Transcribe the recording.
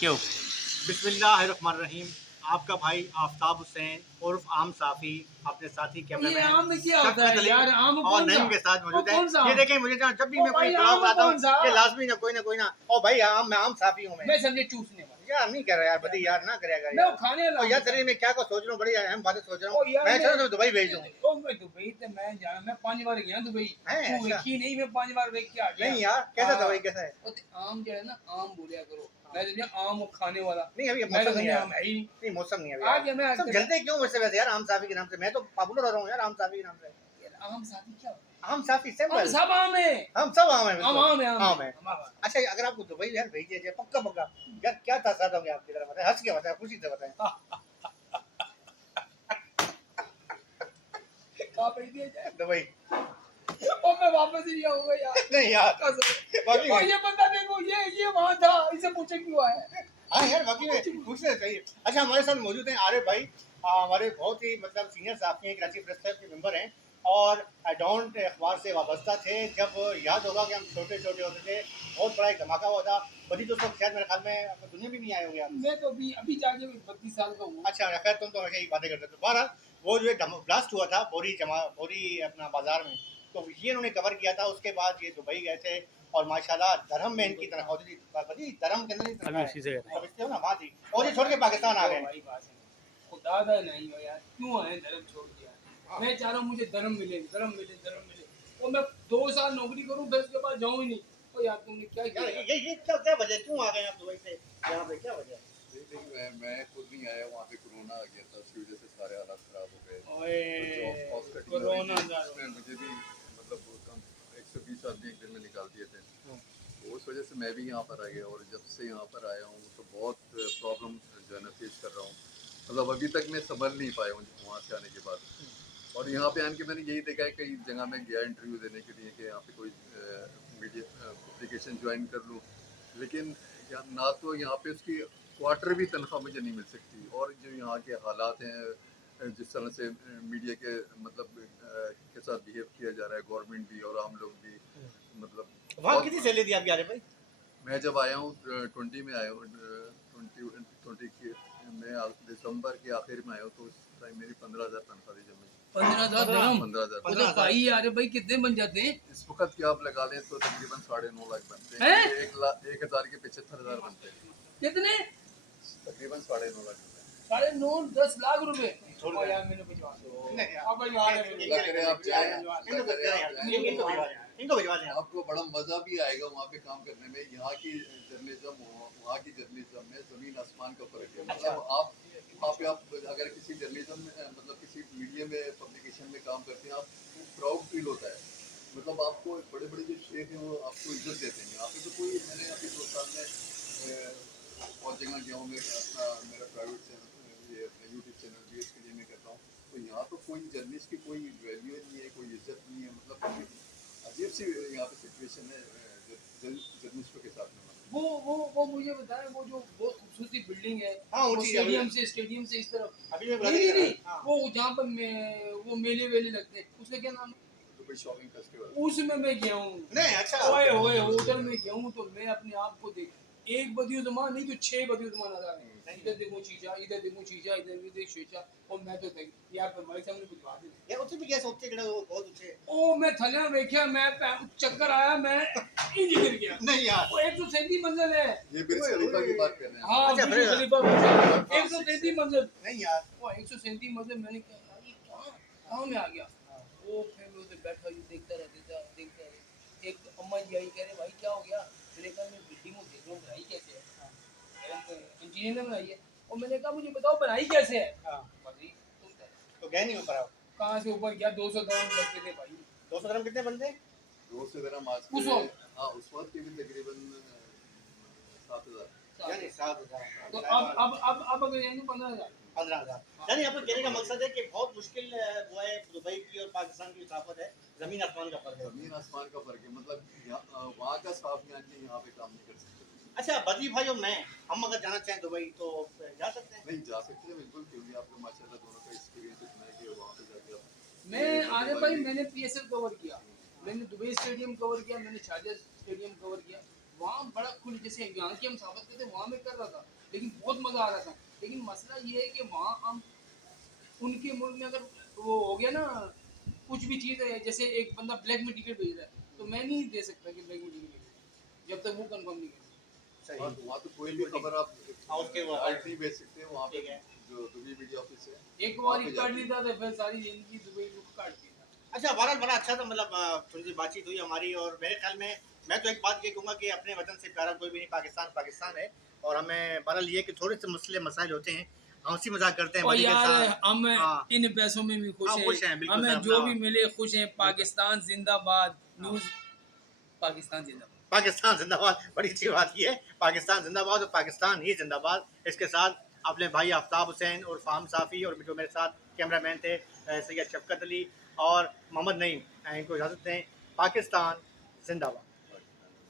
क्यों? बिस्मिल्लाहिर्रहमानिर्रहीम। आपका भाई आफ्ताब हुसैन उर्फ आम साफ़ी अपने साथी ये कैमरामैन आम में क्या होता शफकत है अली यार? आम और कौन सा? नईम के साथ वो मौजूद है। कौन सा ये आम? देखें, मुझे जब भी ओ मैं कोई भाई ब्लॉग आम बनाता हूँ कौन सा? ये लाजमी ना कोई ना ओ भाई आम मैं आम साफ़ी हूँ मैं समझे चूसने वाला। यार नहीं कर रहा यार, बदी यार ना करेगा मैं वो यार। खाने वाला और आम यार बता तेरे मैं क्या को सोच रहा हूँ, बड़ी अहम बातें सोच रहा ओ हूँ। यार मैं चलो मैं तो दुबई भेज दूँ। ओ मैं दुबई तो मैं जाना मैं 5 बार गया दुबई। हैं तू अच्छा देखी नहीं, मैं 5 बार देख के आ गया। नहीं यार, कैसा हाँ। दुबई कैसा है? ओ ते आम जो है ना आम बोलिया करो। मैं समझा आम वो खाने वाला। नहीं अभी मैं तो मौसम नहीं है समझा यार। आम है ही नहीं। नहीं मौसम नहीं है अभी आ यार। गया मैं सब जलते क्यों मुझसे वैसे यार आम साफ़ी के नाम से? मैं तो पॉपुलर हो रहा हूँ यार आम साफ़ी के नाम से। यार आम साथी क्या होता आम साफ़ी है? हम सिंपल। सब आम है। हम सब आम है हम बिल्कुल। आम है आम है। हम आम है। अच्छा अगर आपको दुबई यार भेज दिया जाए पक्का पक्का, यार क्या तासाद होंगे आपकी तरफ? बताएं, हंस के बताएं, खुशी से बताएं। कहाँ भेज दिया जाए? दुबई। और मैं वापस ही नहीं आऊंगा यार। नहीं यार कसम। वाकई और में। ये बंदा देखो ये वहां था, इसे पूछे क्यों आया? हाँ यार वाकई में पूछना चाहिए। अच्छा हमारे साथ मौजूद हैं आरिफ भाई, हमारे बहुत ही मतलब सीनियर साथी हैं, कराची प्रेस क्लब के मेंबर हैं और डॉन अखबार से वाबस्ता थे। जब याद होगा कि हम छोटे छोटे होते थे, बहुत बड़ा एक धमाका हुआ था। बड़ी दोस्तों शायद मेरे ख्याल में दुनिया में नहीं आए होंगे आप। मैं तो अभी अभी जाके 32 साल का हूँ। अच्छा खैर तुम तो हमेशा ही बातें करते थे। बहरहाल वो जो एक ब्लास्ट हुआ था बोरी अपना बाजार में, तो ये इन्होंने कवर किया था। उसके बाद ये दुबई गए थे और माशाल्लाह धर्म में इनकी तनख्वाह होती थी। धर्म के अंदर ही तनख्वाह है, समझते हो ना वहाँ थी। और ये छोड़ के पाकिस्तान आ गए। भाई बात है। खुदा दा नहीं हो यार, क्यों आए धर्म छोड़ दिया? हाँ। मैं चाह रहा हूँ मुझे धर्म मिले, धर्म मिले, धर्म मिले। और मैं 2 साल नौकरी करूँ फिर उसके बाद जाऊँ ही नहीं। तो यार तुमने क्या यार किया? ये क्या क्या वजह, क्यों आ गए आप दुबई से यहाँ पे, क्या वजह? देखिए मैं खुद नहीं आया, वहाँ पे कोरोना आ गया था, उसकी वजह से सारे हालात खराब हो गए। ओए तो जॉब कॉस्ट कटिंग कोरोना उसने मुझे भी मतलब कम 120 आदमी एक दिन में निकाल दिए थे। तो उस वजह से मैं भी यहाँ पर आ गया और जब से यहाँ पर आया हूँ तो बहुत प्रॉब्लम जो है ना फेस कर रहा हूँ। मतलब अभी तक मैं संभल नहीं पाया हूँ वहाँ से आने के बाद। और यहाँ पे आने के मैंने यही देखा है, कई जगह में गया इंटरव्यू देने के लिए कि यहाँ पे कोई मीडिया पब्लिकेशन ज्वाइन कर लूँ, लेकिन ना तो यहाँ पे उसकी क्वार्टर भी तनख्वाह मुझे नहीं मिल सकती। और जो यहाँ के हालात हैं, जिस तरह से मीडिया के मतलब के साथ बिहेव किया जा रहा है, गवर्नमेंट भी और आम लोग भी, मतलब वहाँ कितनी सैलरी दी आपकी आरिफ भाई? मैं जब आया हूँ 20 में आया हूँ, 20 की मैं दिसंबर के आखिर में आया हूँ, तो उस टाइम मेरी 15,000 तनख्वाह थी जब मैं 15,000 धर्म। 15,000। वो तो भाई यार भाई कितने बन जाते हैं? इस वक्त क्या आप लगा लें तो तकरीबन 9.5 लाख बनते हैं? हैं। 1,000 के 75,000 बनते हैं, कितने? तकरीबन 9.5 लाख बनते हैं। 9.5 10 लाख रुपए। छोड़ ओ दे। यार मैंने भिजवा दो। नहीं यार। अब भिजवा दे मेरे अल्लाह करे आप जाएं, इनको अल्लाह करे आप जाएं, इनको भिजवा दें, इनको भिजवा दें आप। आपको बड़ा मज़ा भी आएगा वहाँ पे काम करने में। यहाँ की जर्नलिज्म वहाँ की जर्नलिज्म में ज़मीन आसमान का फ़र्क है। मतलब आप वहाँ पे आप अगर किसी जर्नलिज्म में मतलब किसी मीडिया में पब्लिकेशन में काम करते हैं, आपको प्राउड फील होता है। मतलब आपको बड़े बड़े जो शेख हैं वो आपको इज्जत देते हैं। यहाँ पे तो कोई, मैंने अभी 2 साल में बहुत जगह गया हूँ। मैं अपना मेरा प्राइवेट चैनल, ये अपना यूट्यूब चैनल भी इसके लिए मैं करता हूँ, तो यहाँ तो कोई जर्नलिस्ट की कोई वैल्यू नहीं है, कोई इज्जत नहीं है। मतलब अजीब सी यहाँ पे सिचुएशन है जर्नलिस्टों के साथ में। वो मुझे बताएं, वो जो बहुत खूबसूरती बिल्डिंग है, हाँ वो ऊँची स्टेडियम से इस तरफ। अभी मैं नहीं नहीं नहीं, हाँ। वो जहाँ पर वो मेले वेले लगते हैं, उसका क्या नाम है? Dubai shopping festival. उसमें मैं गया हूँ। नहीं अच्छा ओए ओए होटल में गया हूँ तो मैं अपने आप को देख, एक बदियुज़मान नहीं तो 6 बदियुज़मान नजर आ रहे हैं। इधर देखो शीशा, इधर देखो शीशा, इधर भी देख शीशा। और मैं तो देख यार भाई साहब ने भिजवा दी। यार उत्थे भी क्या सोचते हैं वो बहुत ऊंचे। ओ मैं थले देखा, मैं चक्कर आया, मैं इंज गिर गया। नहीं यार वो 137 मंजिल है। ये बुर्ज खलीफा की बात कर रहे हैं। हाँ अच्छा, बुर्ज फिर- खलीफा 137 मंजिल। नहीं यार वो 137 मंजिल, मैंने कहा यार ये कहाँ में आ गया? वो फिर मैं उधर बैठा ही देखता रहा। एक अम्मा जी आई, कह रहे भाई क्या हो गया? मैंने कहा मैं बिल्डिंग को देख रहा हूँ, बनाई कैसे है? इंजीनियर ने बनाई है। और मैंने कहा मुझे बताओ बनाई कैसे है? हाँ भाई तुम तो गए नहीं ऊपर आप? कहाँ से ऊपर गया? 200 ग्राम लगते थे भाई। 200 ग्राम कितने बनते? 200 ग्राम आज उस के, वक्त? हाँ उस वक्त के भी तकरीबन 7,000। यानी 7,000। तो अब अगर जाएंगे 15,000। 15,000। यानी आपको कहने का मकसद है कि बहुत मुश्किल वो है दुबई की और पाकिस्तान की मुसाफत है, जमीन आसमान का फर्क है। जमीन आसमान का फर्क है। मतलब वहाँ का स्टाफ आदमी यहाँ पे काम नहीं कर सकते। अच्छा बदी भाई और मैं, हम अगर जाना चाहें दुबई तो जा सकते हैं? नहीं जा सकते हैं बिल्कुल, क्योंकि आपको माशाल्लाह दोनों का एक्सपीरियंस इतना है कि वहाँ पे जाके आप मैं आने भाई मैंने PSL कवर किया, मैंने दुबई स्टेडियम कवर किया, मैंने शारजा स्टेडियम कवर किया। वहाँ बड़ा खुल, जैसे यहाँ की हम साबित करते वहाँ मैं कर रहा था, लेकिन बहुत मज़ा आ रहा था। लेकिन मसला ये है कि वहाँ हम उनके मुल्क में अगर वो हो गया ना, कुछ भी चीज़ है, जैसे एक बंदा ब्लैक में टिकट भेज रहा है, तो मैं नहीं दे सकता कि ब्लैक में टिकट भेज जब तक वो कंफर्म नहीं करे। सही हाँ, तो वहाँ तो कोई भी खबर आप हाँ, उसके वो डायरेक्ट नहीं भेज सकते, वहाँ पे ठीक है। जो दुबई मीडिया ऑफिस है एक वहाँ बार पे ही काट जाती है। लेता था, फिर सारी जिंदगी दुबई को काट दिया। अच्छा, बहरहाल बड़ा अच्छा था, मतलब थोड़ी सी बातचीत हुई हमारी, और मेरे ख्याल में मैं तो एक बात ये कहूँगा कि अपने वतन से प्यारा कोई भी नहीं, पाकिस्तान पाकिस्तान है। और हमें बहरहाल ये कि थोड़े से मसले मसाइल होते हैं, हंसी मजाक करते हैं और बड़ी के यार साथ। हम हाँ इन पैसों में भी खुश हाँ, है, खुश हैं बिल्कुल सर हमें अपना। जो भी मिले खुश हैं। बिल्कुल पाकिस्तान जिंदाबाद, हाँ, न्यूज़ पाकिस्तान जिंदाबाद। पाकिस्तान जिंदाबाद, बड़ी अच्छी बात की है। पाकिस्तान जिंदाबाद और पाकिस्तान ही जिंदाबाद। इसके साथ अपने भाई आफ्ताब हुसैन और फाहम साफ़ी, और जो मेरे साथ कैमरामैन थे सैयद शफकत अली और मोहम्मद नईम, इनको इजाज़त दें। पाकिस्तान जिंदाबाद।